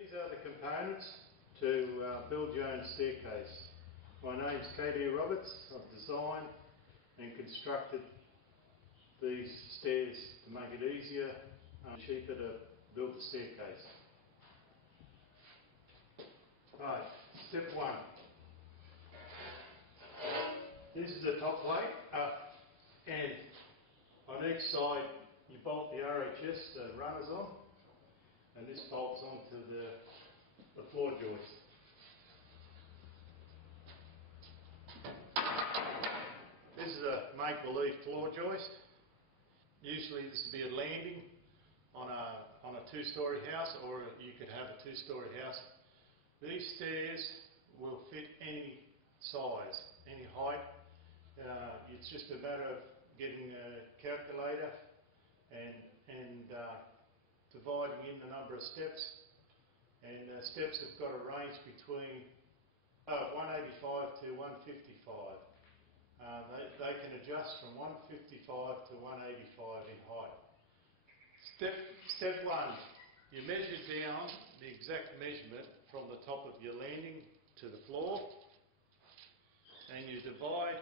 These are the components to build your own staircase. My name's KD Roberts. I've designed and constructed these stairs to make it easier and cheaper to build the staircase. Right, step one. This is the top plate, and on each side you bolt the RHS, the runners on, and this bolts onto the floor joist. This is a make-believe floor joist. Usually this would be a landing on a two-storey house, or you could have a two-storey house. These stairs will fit any size, any height. It's just a matter of getting a calculator and dividing in the number of steps. And steps have got a range between 185 to 155. They can adjust from 155 to 185 in height. Step one, you measure down the exact measurement from the top of your landing to the floor, and you divide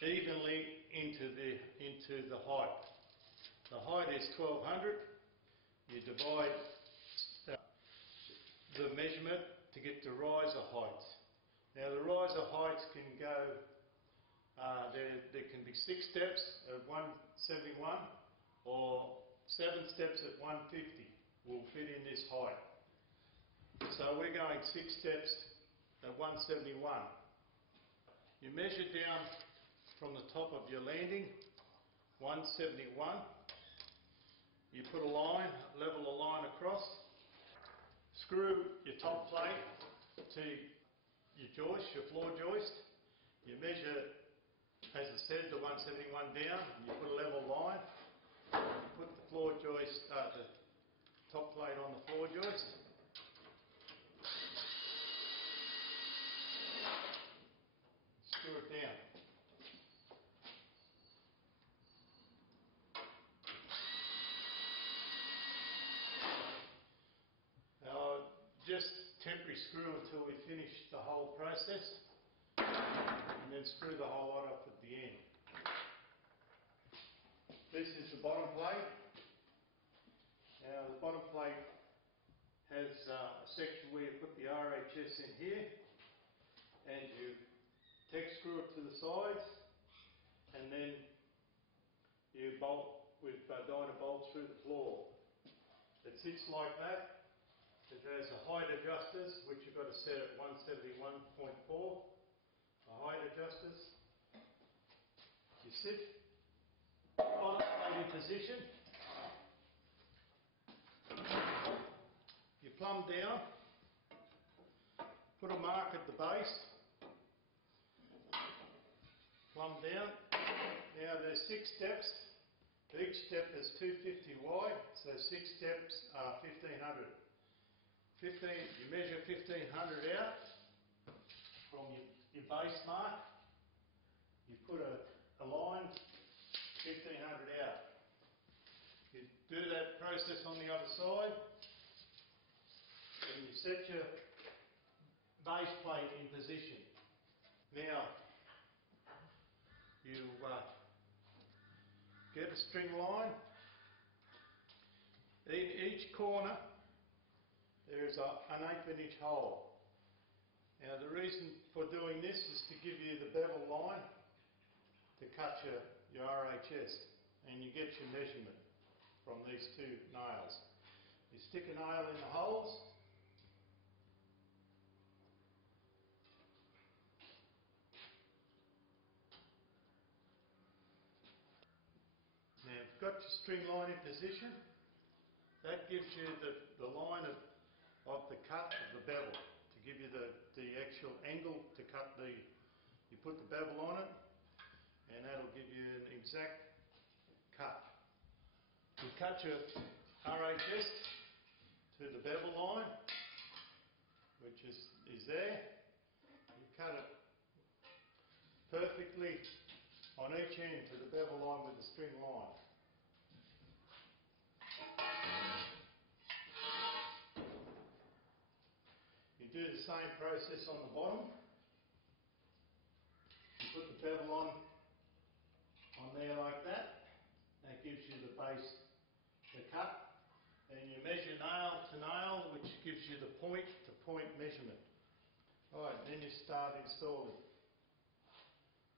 evenly into the height. The height is 1200. You divide the measurement to get the riser heights. Now the riser heights can go, there can be 6 steps at 171 or 7 steps at 150 will fit in this height. So we're going 6 steps at 171. You measure down from the top of your landing, 171. You put a line, level a line across, screw your top plate to your joist, your floor joist. You measure, as I said, the 171 down, and you put a level line. You put the floor joist, the top plate on the floor joist. Screw it down. Now, just temporary screw until we finish the whole process, and then screw the whole lot up at the end. This is the bottom plate. Now, the bottom plate has a section where you put the RHS in here, and you tack screw it to the sides, and then you bolt with Dyna bolts through the floor. It sits like that. It has the height adjusters, which you've got to set at 171.4, the height adjusters. You sit bottom plate in position. You plumb down, put a mark at the base, plumb down. Now there's 6 steps. Each step is 250 wide, so 6 steps are 1500. You measure 1500 out from your base mark. You put a line 1500 out. You do that process on the other side, and you set your base plate in position. Now you get a string line. In each corner there is an 1/8" hole. Now the reason for doing this is to give you the bevel line to cut your RHS, and you get your measurement from these 2 nails. You stick a nail in the holes, now you've got your string line in position. That gives you the line of the cut of the bevel, to give you the actual angle to cut you put the bevel on it, and that'll give you an exact cut. You cut your RHS to the bevel line, which is there. You cut it perfectly on each end to the bevel line with the string line. do the same process on the bottom. You put the bevel on there like that. That gives you the base, the cut. And you measure nail to nail, which gives you the point to point measurement. Alright, then you start installing.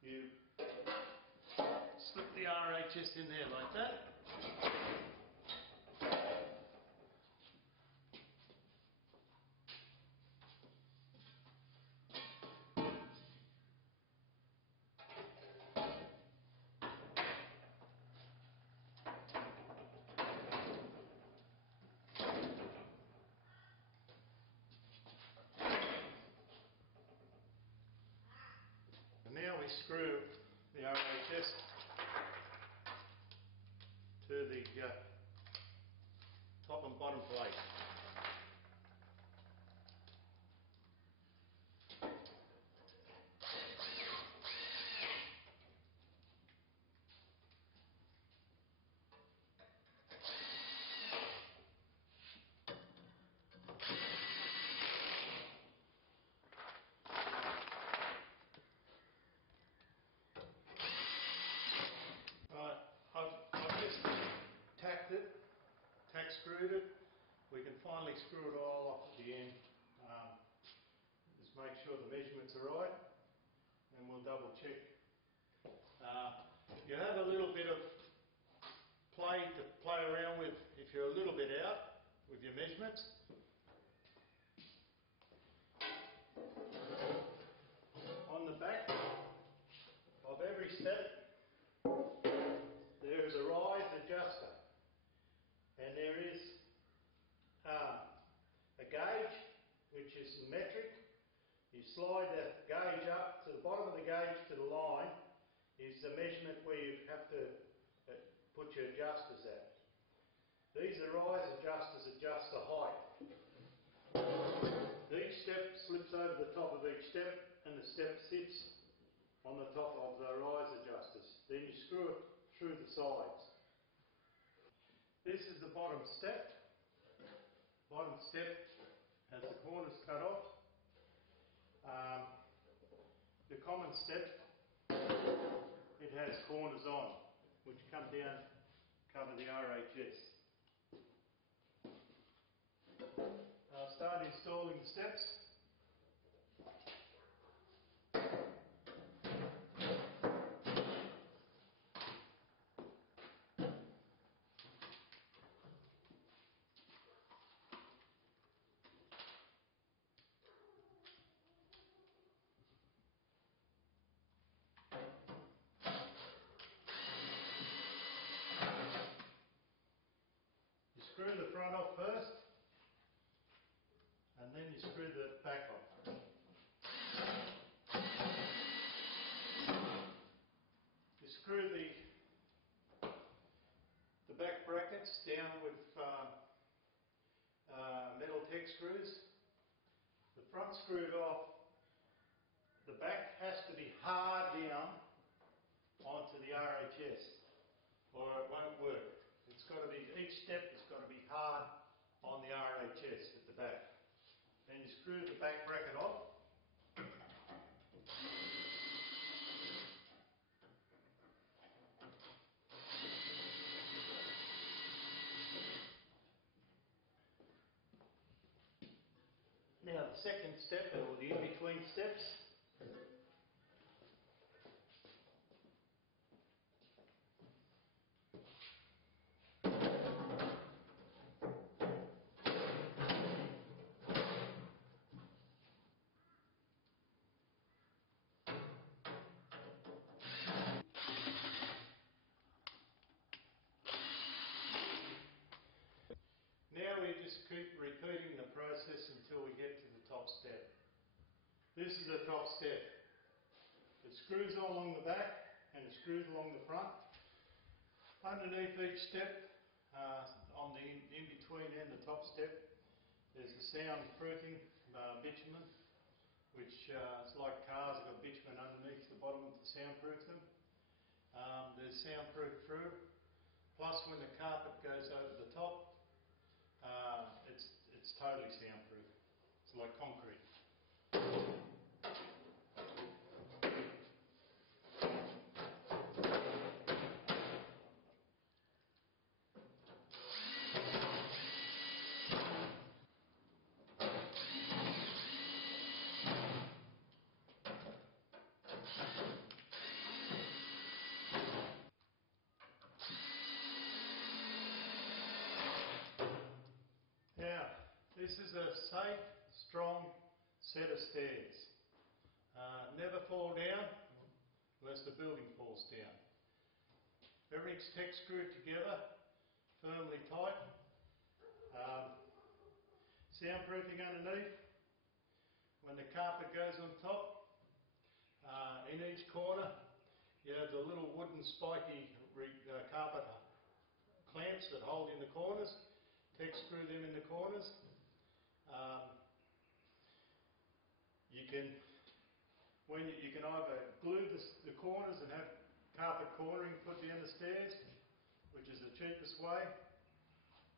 You slip the RHS in there like that. And now we screw the RHS to the top and bottom plate. I've just tack screwed it. We can finally screw it all off at the end. Just make sure the measurements are right, and we'll double check. You have a little bit of play to play around with if you're a little bit out with your measurements. On the back of every step, there is a rise adjuster, and there is a gauge which is metric. You slide the gauge up to the bottom of the gauge to the line is the measurement where you have to put your adjusters at. These are rise adjusters, adjust the height. Each step slips over the top of each step, and the step sits on the top of the rise adjusters. Then you screw it through the sides. This is the bottom step. Bottom step has the corners cut off. The common step, it has corners on, which come down, cover the RHS. I'll start installing the steps. You screw the front off first, and then you screw the back off. You screw the back brackets down with metal tech screws. The front screwed off. The back has to be hard down onto the RHS, or it won't work. It's got to be, each step has got to be hard on the RHS at the back. Then you screw the back bracket off. Now the second step, or the in-between steps, now we just keep repeating the process until we get to the top step. This is the top step. It screws along the back and it screws along the front. Underneath each step, on the in-between and the top step, there's the soundproofing bitumen, which is like cars have got bitumen underneath the bottom to soundproof them. There's soundproof through, plus when the carpet goes over the top, it's totally soundproof. It's like concrete. Now, this is a safe, strong set of stairs. Never fall down unless the building falls down. Everything's tech screwed together, firmly tight. Soundproofing underneath. When the carpet goes on top, in each corner you have the little wooden spiky carpet clamps that hold in the corners. Tech screw them in the corners. You can either glue the corners and have carpet cornering put down the stairs, which is the cheapest way,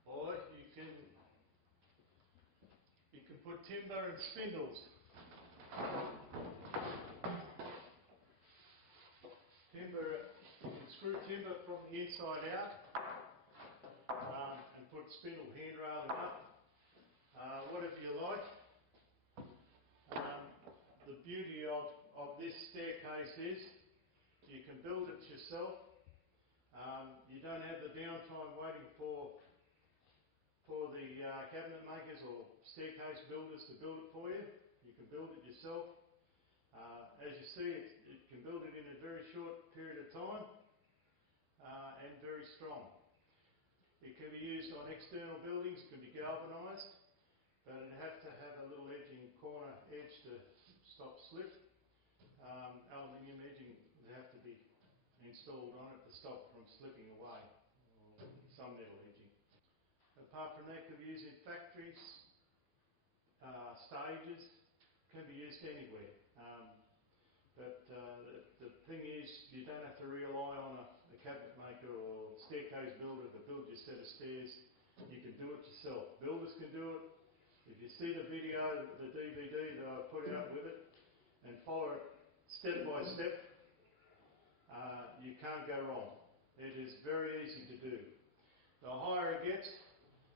or you can put timber and spindles. You can screw timber from the inside out and put spindle handrailing up. Whatever you like. The beauty of this staircase is you can build it yourself. You don't have the downtime waiting for the cabinet makers or staircase builders to build it for you. You can build it yourself. As you see, it can build it in a very short period of time and very strong. It can be used on external buildings, it can be galvanised, but it has to have a little edging corner edge to stop slip. Aluminium edging would have to be installed on it to stop from slipping away, or some metal edging. Apart from that, it can be used in factories, stages, can be used anywhere. But the thing is, you don't have to rely on a cabinet maker or staircase builder to build your set of stairs. You can do it yourself. Builders can do it. If you see the video, the DVD that I put out with it, and follow it step by step, you can't go wrong. It is very easy to do. The higher it gets,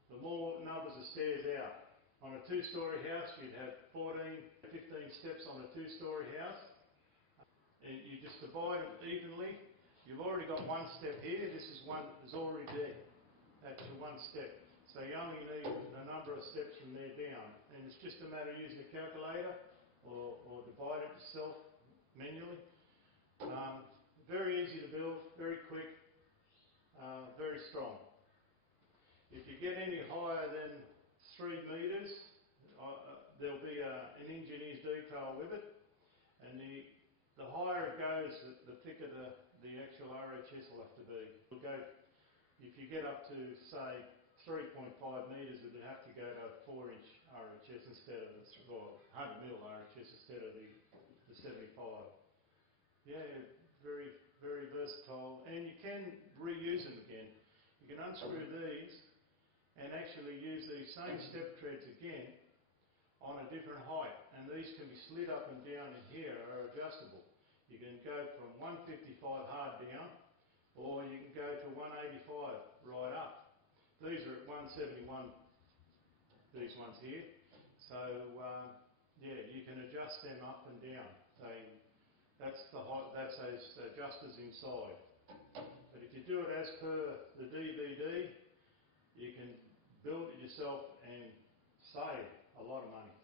the more numbers of stairs out. On a two-storey house, you'd have 14, 15 steps on a two-storey house. And you just divide it evenly. You've already got one step here. This is one that's already there. That's your one step. So you only need a number of steps from there down. And it's just a matter of using a calculator or divide it yourself manually. Very easy to build, very quick, very strong. If you get any higher than 3 metres, there'll be an engineer's detail with it. And the higher it goes, the thicker the actual RHS will have to be. It'll go, if you get up to, say, 3.5 metres, it would have to go to a 4-inch RHS instead of the 100mm RHS instead of the 75. Yeah, very, very versatile. And you can reuse them again. You can unscrew these and actually use these same step treads again on a different height, and these can be slid up and down in here, are adjustable. You can go from 155 hard down, or you can go to 185 right up. These are at 171, these ones here. So yeah, you can adjust them up and down. That's the height, that's those adjusters inside. But if you do it as per the DVD, you can build it yourself and save a lot of money.